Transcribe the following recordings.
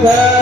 Hare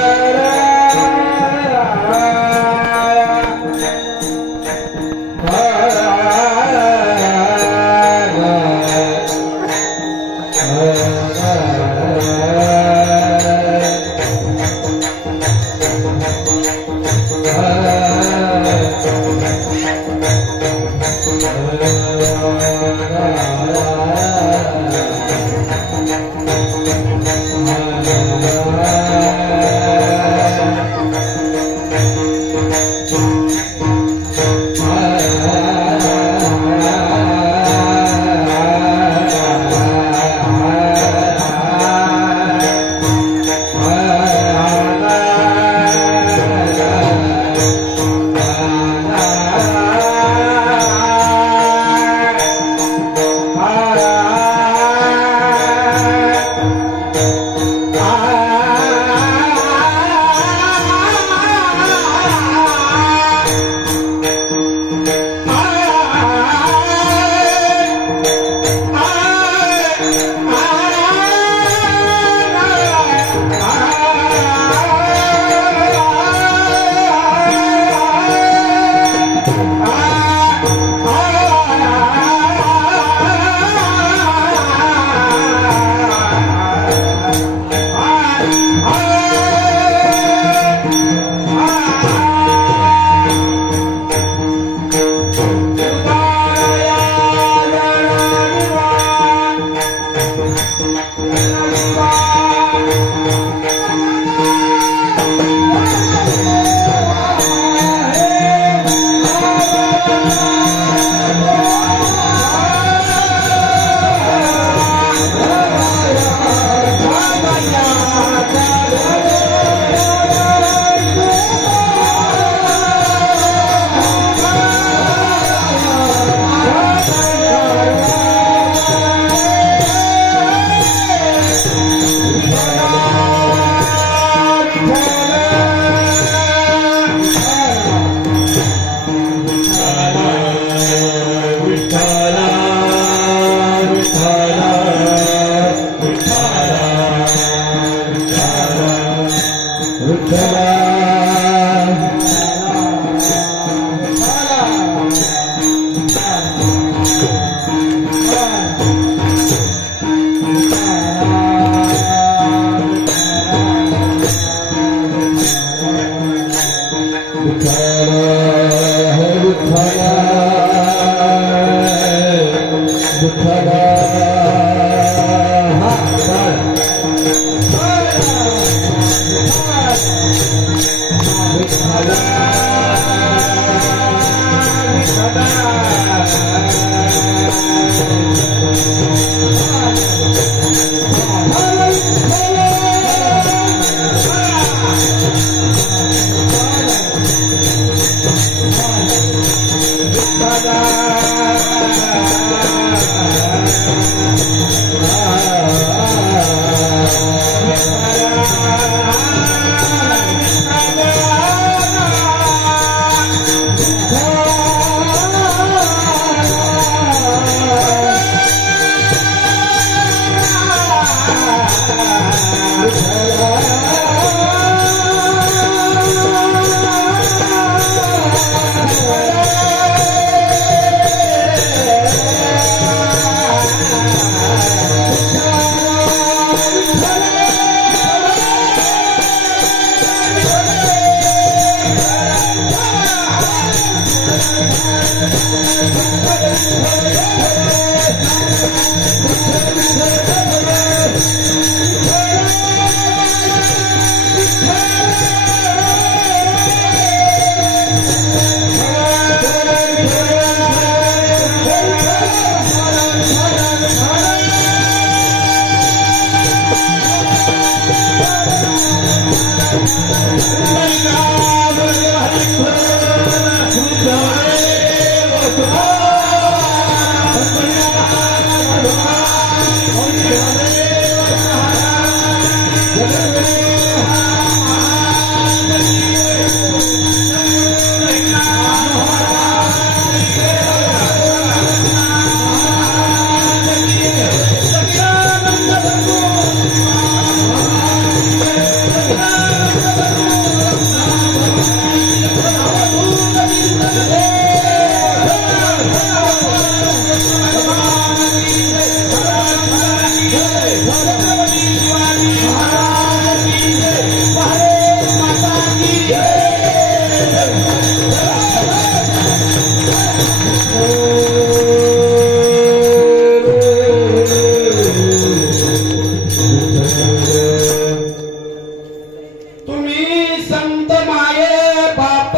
संत माये बाप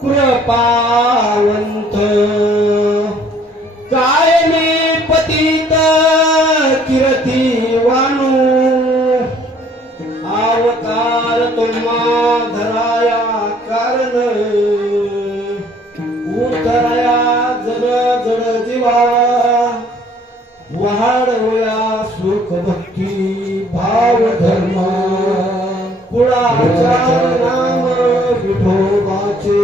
कृपावंत कायमी पतित कीर्तिवानु अवतार तुम्हा धराया कारण उतराया जड जड जीवा वाढवया सुख भक्ती भाव धर्म कुळाचा नाम विठोबाचे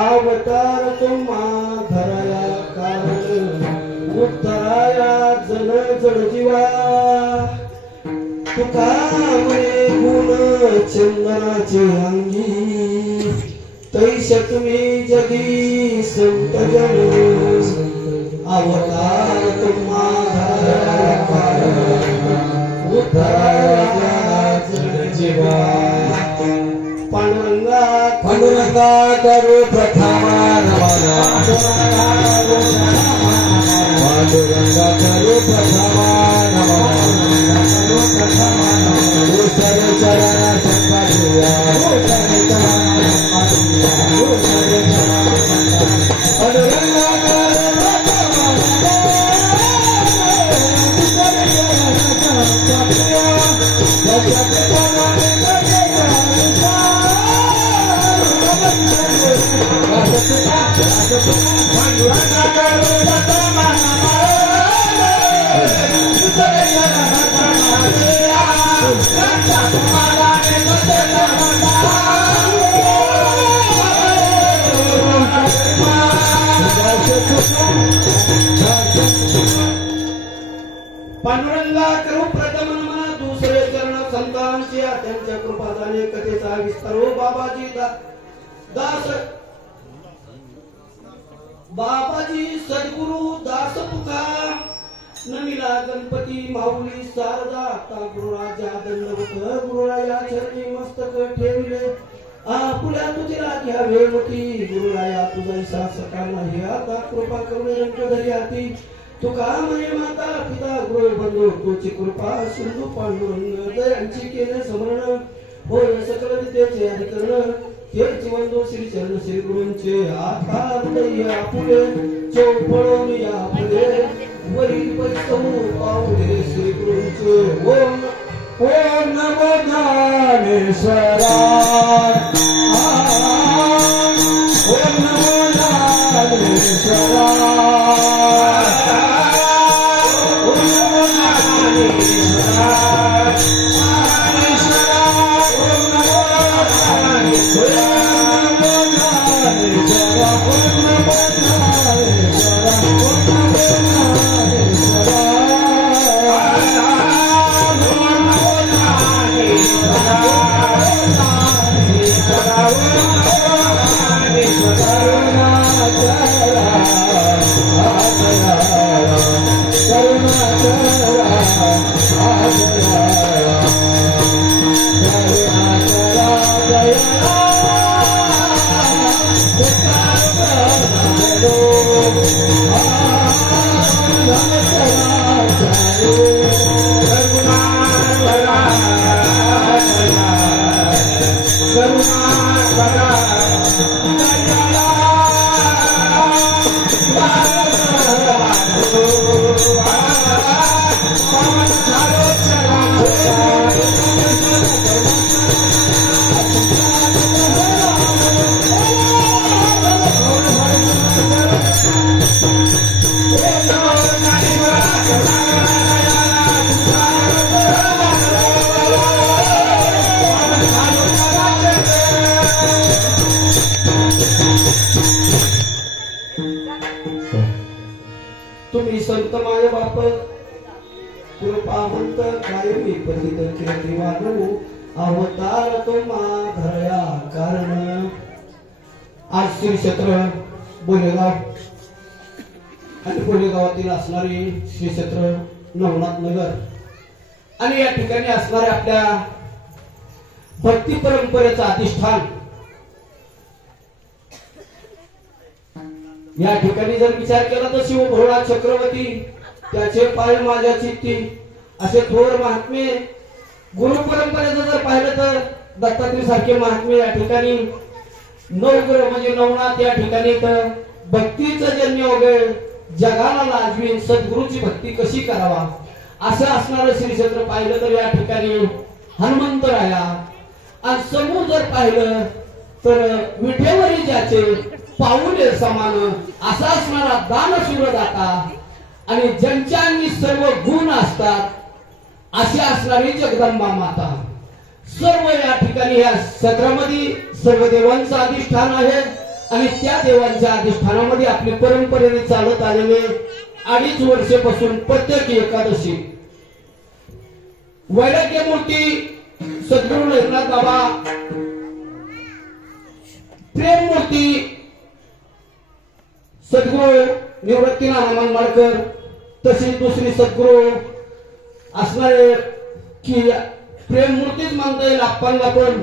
अवतार तुम्हा धराया कारण उतराया जड जड जीवा तुका म्हणे गुण चंदनाचे अंगी तैसे तुम्ही जगी संत जन अवतार तुम्हा धराया कारण उतराया जड जीवा पांडुरंगा पांडुरंगा करू प्रथमा नमना पांडुरंगा करू प्रथमा नमना दुसरे चरण संकटिया पांडुरंगा पांडुरंगा करू प्रथम नमन दुसरे चरण संतांची त्यांच्या कृपादाने कथेचा विस्तार हो बाबाजी दास बाबाजी सद्गुरु दास तुका नमिला गणपती माऊली शारदा आता गुरुराजा दंडवत गुरुराया चरणी मस्तक ठेवले आपुल्या तुझीला घ्यावे मोठी गुरुराया तुझा सकाळ नाही आता कृपा करून रंग धरी हाती तुका म्हणे माता पिता गुरु बंधू तुझी कृपा सिंधू पांडुरंग दयांची केले स्मरण होय सकल विद्येचे अधिकरण हे जीवनदो श्री चरण श्री गुरूंचे आता हृदय आपुले चौपळून या पुढे वरील पैसू पावले श्री गुरूंचे ओम ओम नमो ज्ञानेश्वरा ओम नमो ज्ञानेश्वरा ओम नमो ज्ञानेश्वरा तुम्ही संत माय बाप कृपावंत कायमी पतित कीर्तिवानु अवतार तुम्हा धरया कारण आज श्री क्षेत्र बोलेगाव आणि बोलेगावातील असणारे श्री क्षेत्र नवनाथ नगर आणि या ठिकाणी असणारे आपल्या भक्ती परंपरेचं अधिष्ठान या ठिकाणी जर विचार केला तर शिवभोळा चक्रवर्ती त्याचे पाय माझ्या चित्ती असे थोर महात्मे गुरु परंपरेचं जर पाहिलं तर दत्तात्रय सारखे महात्मे या ठिकाणी नवग्रह म्हणजे नवनाथ या ठिकाणी तर भक्तीचं जन्य वगैरे जगाला लाजवीन सद्गुरूची भक्ती कशी करावा असं असणारं श्री क्षेत्र पाहिलं तर या ठिकाणी हनुमंतराया आणि समोर जर पाहिलं तर विठेवरी ज्याचे पाऊले समान असा असणारा दानशूर दाता आणि ज्यांच्या अंगी सर्व गुण असतात अशी असणारी जगदंबा माता सर्व या ठिकाणी या क्षेत्रामध्ये सर्व देवांचं अधिष्ठान आहे आणि त्या देवांच्या अधिष्ठानामध्ये आपली परंपरेने चालत आलेले 2.5 वर्षापासून प्रत्येक एकादशी वैराग्य मूर्ती सद्गुरु एकनाथ बाबा प्रेम मूर्ती सद्गुरु निवृत्तीनाथ मानमाडकर तशी दुसरी सद्गुरु असणारे की प्रेम मूर्तीच मानता येईल आप्पांना पण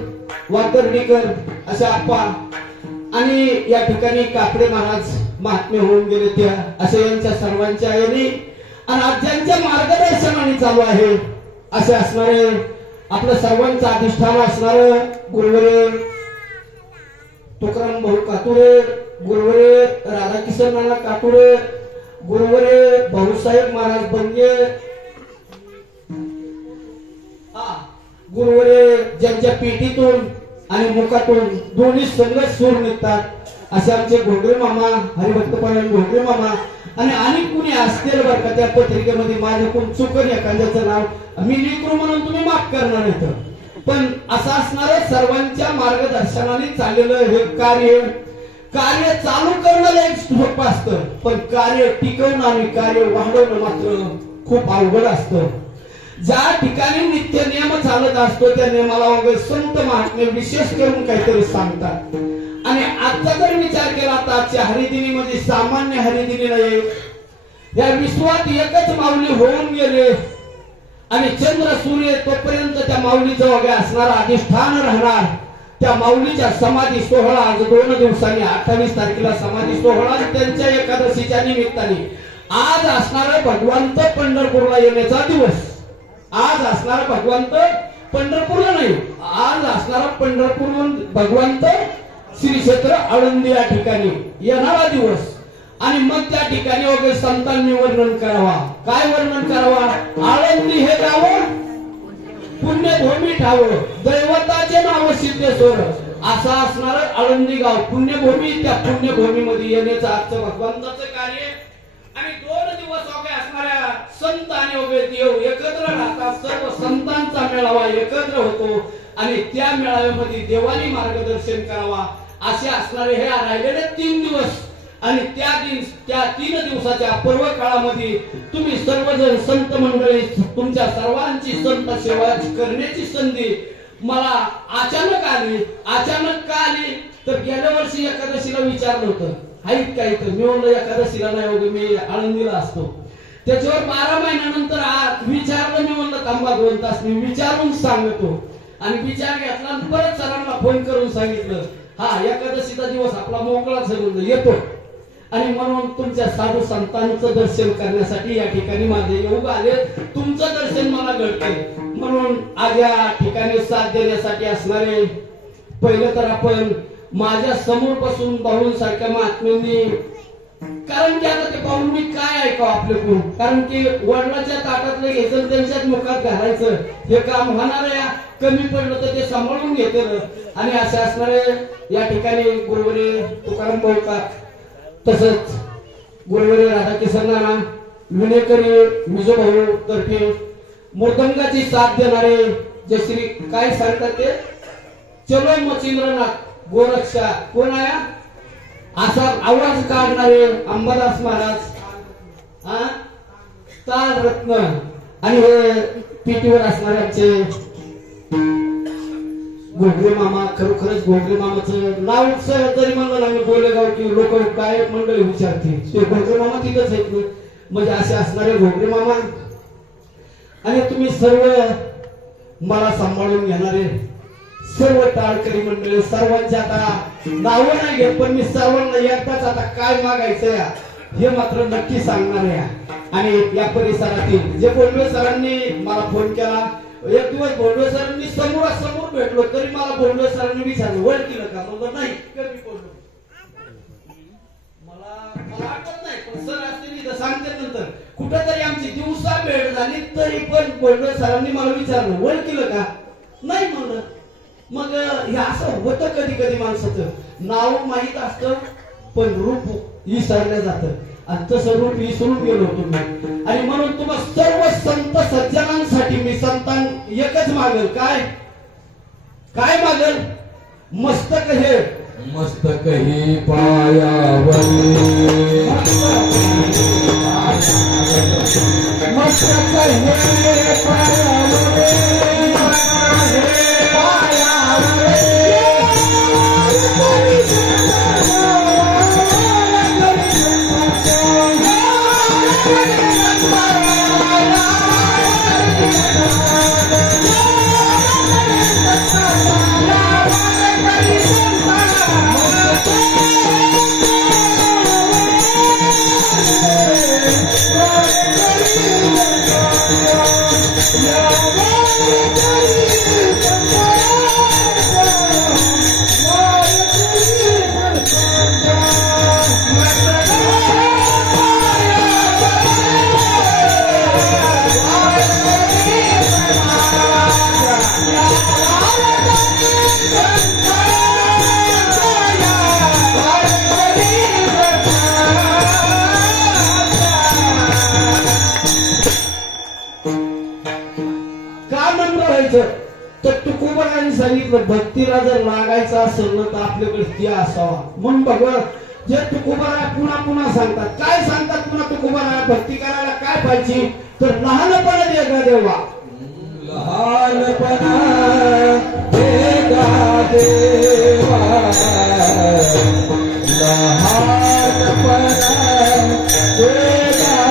वाकर्डीकर असे आप्पा आणि या ठिकाणी काकडे महाराज महात्मे होऊन गेले त्या असे यांच्या सर्वांच्या याने आणि आज ज्यांच्या मार्गदर्शनाने चालू आहे असे असणारे आपल्या सर्वांचं अधिष्ठान असणारे गुरुवरे तुकाराम भाऊ कातुरे गुरुवरे राधाकिशन नाना कातुरे गुरुवरे भाऊसाहेब महाराज बंगे गुरुवरे ज्यांच्या पिठीतून आणि मुखातून दोन्ही संगत सूर निघतात असे आमचे घोगरे मामा हरिभक्तपरायण घोगरे मामा आणि कुणी असतील बरं का त्या पत्रिकेमध्ये माझ्याकडून चुकन एखाद्याचं नाव मी लिहितो म्हणून तुम्ही माफ करणार इथं पण असं असणारं सर्वांच्या मार्गदर्शनाने चाललेलं हे कार्य चालू करणं एक सोपं असतं पण कार्य टिकवणं आणि कार्य वाढवणं मात्र खूप अवघड असतं ज्या ठिकाणी नित्य नियम चालत असतो त्या नियमाला वगैरे संत महात्मे विशेष करून काहीतरी सांगतात आणि आजचा जर विचार केला तर आजच्या हरिदिनी म्हणजे सामान्य हरिदिनी नाही या विश्वात एकच माऊली होऊन गेले आणि चंद्र सूर्य तोपर्यंत त्या माऊलीचं वगैरे असणारा अधिष्ठान राहणार त्या माऊलीच्या समाधी सोहळा आज 2 दिवसांनी 28 तारखेला समाधी सोहळा त्यांच्या एकादशीच्या निमित्ताने आज असणारा भगवंत पंढरपूरला येण्याचा दिवस आज असणारा भगवंत पंढरपूरला नाही आज असणारा पंढरपूरहून भगवंत श्री क्षेत्र आळंदी या ठिकाणी येणारा दिवस आणि मग त्या ठिकाणी वगैरे संतांनी वर्णन करावा काय वर्णन करावा आळंदी हे गाव पुण्यभूमी ठाव दैवताचे नाव सिद्धेश्वर असं असणार आळंदी गाव पुण्यभूमी त्या पुण्यभूमीमध्ये येण्याचं आजचं भगवंताचं कार्य आणि 2 दिवस वगैरे असणाऱ्या संत आणि वगैरे देव एकत्र राहतात सर्व संतांचा मेळावा एकत्र होतो आणि त्या मेळाव्यामध्ये देवानी मार्गदर्शन करावा असे असणारे हे राहिलेले 3 दिवस आणि त्या 3 दिवसाच्या पूर्व काळामध्ये तुम्ही सर्वजण संत मंडळी तुमच्या सर्वांची संत सेवा करण्याची संधी मला अचानक का आली तर गेल्या वर्षी एकादशीला विचारलं होतं आहेत काय तर मी म्हणलं एकादशीला नाही वगैरे मी आळंदीला असतो त्याच्यावर 12 महिन्यानंतर विचारलं मी म्हणलं थांबा 2 तास मी विचारून सांगतो आणि विचार घेतला परत सरांना फोन करून सांगितलं हा एकादशीचा दिवस आपला मोकळा झाला येतो आणि म्हणून तुमच्या साधू संतांचं दर्शन करण्यासाठी या ठिकाणी माझे योग आले तुमचं दर्शन मला घडते म्हणून आज या ठिकाणी साथ देण्यासाठी असणारे पहिलं तर आपण माझ्या समोर बसून भाऊंसारख्या महात्म्यांनी कारण की आता ते पाहून मी काय ऐकावं आपल्याकडून कारण की वडिलांच्या ताटातलं घ्यायचं त्यांच्याच मुखात घालायचं हे काम होणार आहे कमी पडलं तर ते सांभाळून घेतलं आणि असे असणारे या ठिकाणी गुरुवरे तुकाराम भाऊ का तसंच गुरुवरे राधाकिशन नाना विनेकरी मिजो भाऊ तर्फे मृदंगाची साथ देणारे जे श्री काय सांगतात ते चलो मचिंद्रनाथ गोरक्षा कोण आहे असा आवाज काढणारे अंबादास महाराज ताल रत्न आणि हे पीटीवर असणारे आमचे घोगरे मामा खरोखरच घोगरे मामाचं नाव जरी म्हणलं ना बोलेगाव की लोक काय मंडळी विचारते ते घोगरे मामा तिथंच आहेत ना म्हणजे असे असणारे घोगरे मामा आणि तुम्ही सर्व मला सांभाळून घेणारे सर्व टाळकरी मंडळी सर्वांची आता नावं नाही घेत पण मी सर्वांना एकदाच आता काय मागायचं हे मात्र नक्की सांगणार आहे आणि या परिसरातील जे बोलवे सरांनी मला फोन केला एक दिवस बोलवे सरांनी समोरासमोर भेटलो तरी मला बोलवे सरांनी विचारलं ओळखीलं का म्हणलं नाही कमी बोललो मला वाटत नाही पण सर असतील इथं सांगते नंतर कुठेतरी आमची दिवसा भेट झाली तरी पण बोलवे सरांनी मला विचारलं ओळखीलं का नाही म्हणलं मग हे असं होतं कधी कधी माणसाचं नाव माहीत असतं पण रूप विसरलं जातं आणि तसं रूप विसरून गेलो तुम्ही आणि म्हणून तुम्हाला सर्व संत सज्जनांसाठी मी संतान एकच मागेल काय काय मागेल मस्तक हे मस्तक ही पायावरी मस्तक हे पायावरी तर तुकोबारांनी सांगितलं भक्तीला जर लागायचं असेल ना तर आपल्याकडे ती असावा म्हणून बघ जे तुकोबारा पुन्हा पुन्हा सांगतात काय सांगतात पुन्हा तुकोबारा भक्ती करायला काय पाहिजे तर लहानपणा देगा देवा लहानपणा देगा देवा लहानपणा देगा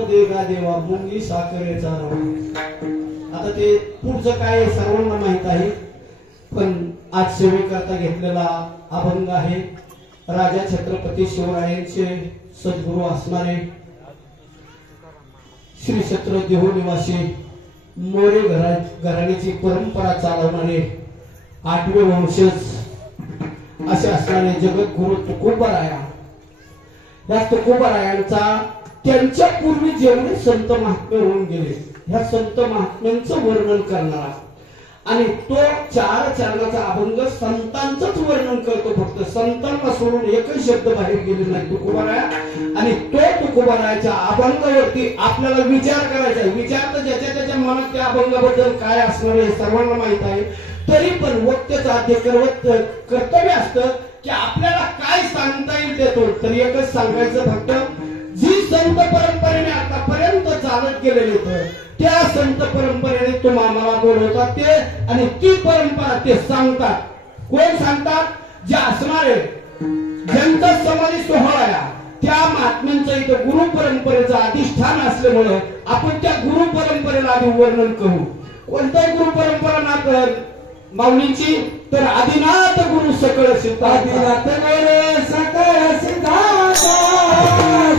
देवा देवा मुंगी साखरेचा आता ते पुढचं काय सर्वांना माहित आहे पण आज सेवेकरता घेतलेला अभंग आहे राजा छत्रपती शिवरायांचे सद्गुरू असणारे श्री क्षेत्र देहू निवासी मोरे घराण्याची परंपरा चालवणारे 8वे वंशज असे असणारे जगद्गुरु तुकोबाराया या तुकोबारायांचा त्यांच्या पूर्वी जेवढे संत महात्मे होऊन गेले ह्या संत महात्म्यांचं वर्णन करणारा आणि तो 4 चरणाचा अभंग संतांचंच वर्णन करतो फक्त संतांना सोडून एकही शब्द बाहेर गेले नाही तुकोबाराया आणि तो तुकोबारायाच्या अभंगावरती आपल्याला विचार करायचा आहे विचार तर ज्याच्या त्याच्या मनात त्या अभंगाबद्दल काय असणार हे सर्वांना माहित आहे तरी पण वक्त्याचं आद्य कर्तव्य असतं की आपल्याला काय सांगता येईल त्यातून तर एकच सांगायचं फक्त जी संत परंपरेने आतापर्यंत चालत गेलेले होते त्या संत परंपरेने तुम्ही आम्हाला बोलवतात ते आणि ती परंपरा ते सांगतात कोण सांगतात जे असणारे ज्यांचा समाधी सोहळा त्या महात्म्यांचं इथं गुरु परंपरेचं अधिष्ठान असल्यामुळे आपण त्या गुरु परंपरेला आधी वर्णन करू कोणत्याही गुरु परंपरा ना माऊलींची तर आदिनाथ गुरु सकळ सिद्ध आदिनाथ